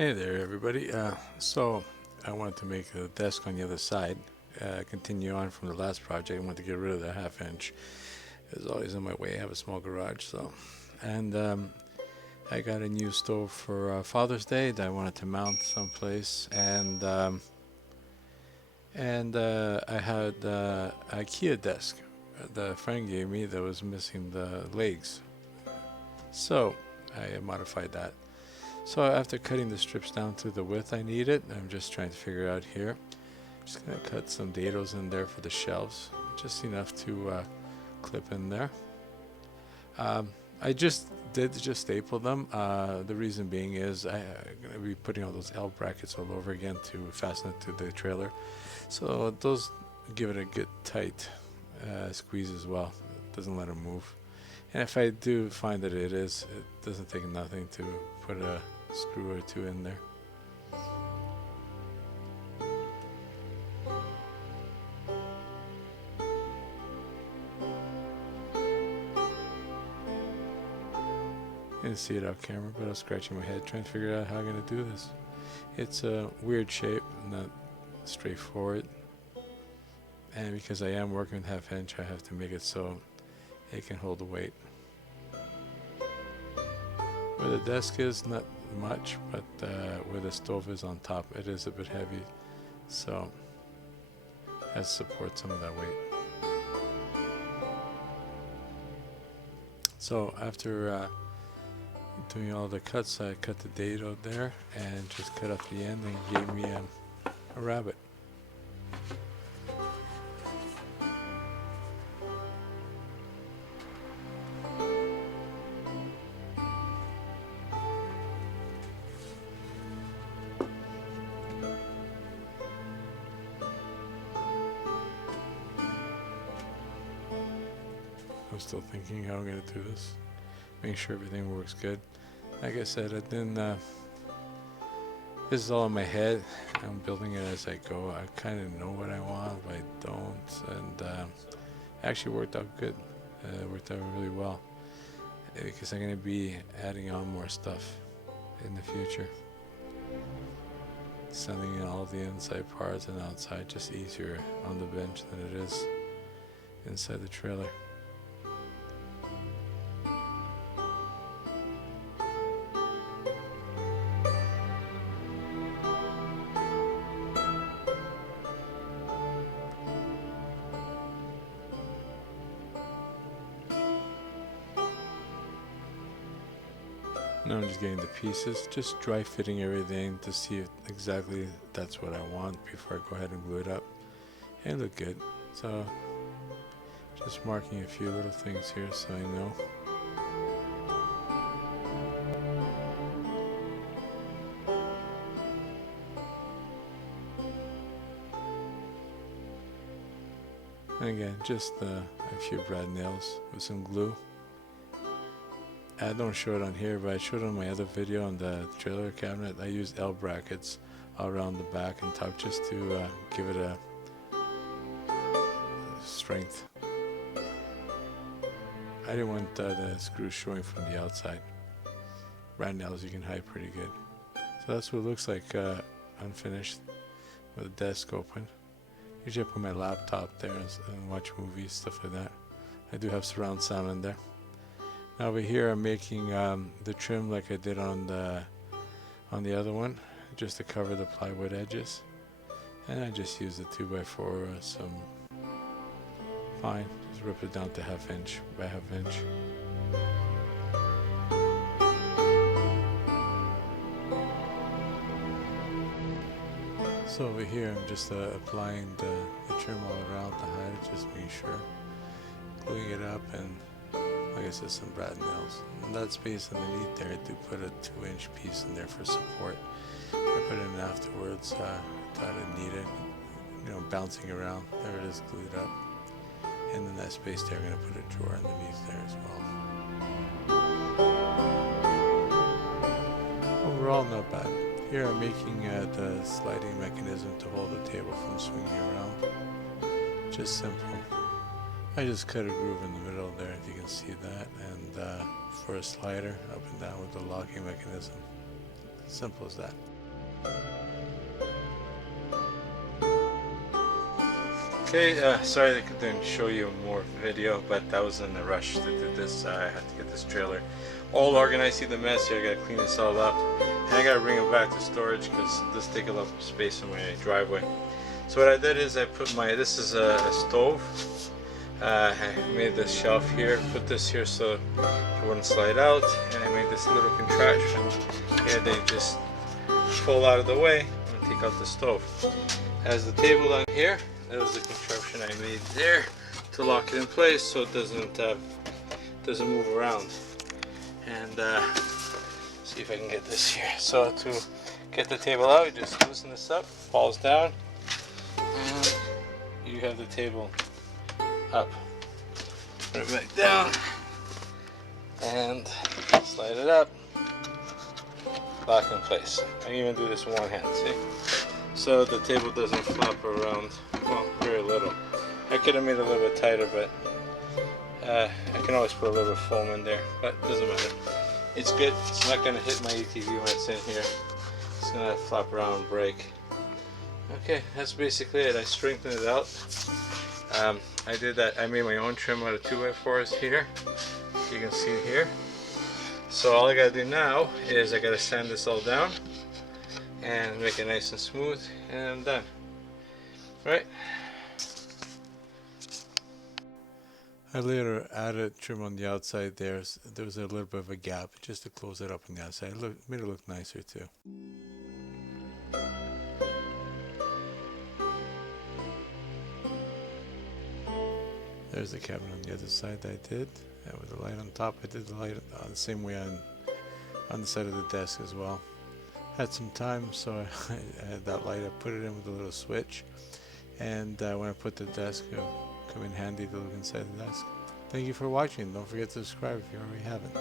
Hey there, everybody. So I wanted to make a desk on the other side. Continue on from the last project. I wanted to get rid of the half inch. It was always in my way. I have a small garage, so. And I got a new stove for Father's Day that I wanted to mount someplace. And I had a IKEA desk the friend gave me that was missing the legs. So I modified that. So after cutting the strips down to the width I needed, I'm just trying to figure out here. Just gonna cut some dados in there for the shelves, just enough to clip in there. I just staple them. The reason being is I'm gonna be putting all those L brackets all over again to fasten it to the trailer. So those give it a good tight squeeze as well. It doesn't let it move. And if I do find that it doesn't take nothing to put a screw or two in there. I didn't see it off camera, but I was scratching my head trying to figure out how I'm going to do this. It's a weird shape, not straightforward. And because I am working with half inch, I have to make it so it can hold the weight. Where the desk is, not much, but where the stove is on top, it is a bit heavy, so that supports some of that weight. So after doing all the cuts, I cut the dado there and just cut off the end and gave me a rabbit. I'm still thinking how I'm going to do this, making sure everything works good. Like I said, this is all in my head. I'm building it as I go. I kind of know what I want, but I don't. And it actually worked out good. It worked out really well because I'm going to be adding on more stuff in the future. Sending in all the inside parts and outside just easier on the bench than it is inside the trailer. Now I'm just getting the pieces, just dry fitting everything to see if exactly that's what I want before I go ahead and glue it up. And it looked good. So just marking a few little things here so I know. And again, just a few brad nails with some glue. I don't show it on here, but I showed it on my other video on the trailer cabinet. I used L brackets all around the back and top just to give it a strength. I didn't want the screws showing from the outside. Brad nails you can hide pretty good. So that's what it looks like unfinished with the desk open. Usually I put my laptop there and watch movies, stuff like that. I do have surround sound in there. Now over here I'm making the trim like I did on the other one, just to cover the plywood edges. And I just use the 2x4 or some fine, just rip it down to ½ inch by ½ inch. So over here I'm just applying the trim all around to hide it, just making sure, gluing it up, and like I said, some brad nails. And that space underneath there, I do put a 2-inch piece in there for support. I put it in afterwards, thought I needed, bouncing around. There it is, glued up. And in that space there, I'm going to put a drawer underneath there as well. Overall, not bad. Here I'm making the sliding mechanism to hold the table from swinging around. Just simple. I just cut a groove in the middle there, if you can see that, and for a slider up and down with the locking mechanism. Simple as that. Okay, sorry I couldn't show you more video, but I was in a rush to do this. I had to get this trailer all organized. See the mess here, I gotta clean this all up. And I gotta bring it back to storage because this takes a lot of space in my driveway. So what I did is I put this is a stove. I made this shelf here, put this here so it wouldn't slide out, and I made this little contraption here. They just pull out of the way and take out the stove. As the table down here, that was the contraption I made there to lock it in place so it doesn't move around. And see if I can get this here. So to get the table out, you just loosen this up, falls down, and you have the table up. Put it back down, and slide it up, lock in place. I can even do this with one hand, see? So the table doesn't flop around, well, very little. I could have made it a little bit tighter, but I can always put a little foam in there, but it doesn't matter. It's good. It's not going to hit my ATV when it's in here. It's going to flop around and break. Okay, that's basically it. I strengthened it out. I did that. I made my own trim out of 2x4s here. You can see it here. So all I got to do now is I got to sand this all down and make it nice and smooth, and I'm done. Right? I later added trim on the outside there. There was a little bit of a gap just to close it up on the outside. Made it look nicer too. There's the cabinet on the other side that I did. And with the light on top, I did the light the same way on the side of the desk as well. Had some time, so I had that light. I put it in with a little switch, and when I put the desk, it'll come in handy to look inside the desk. Thank you for watching. Don't forget to subscribe if you already haven't.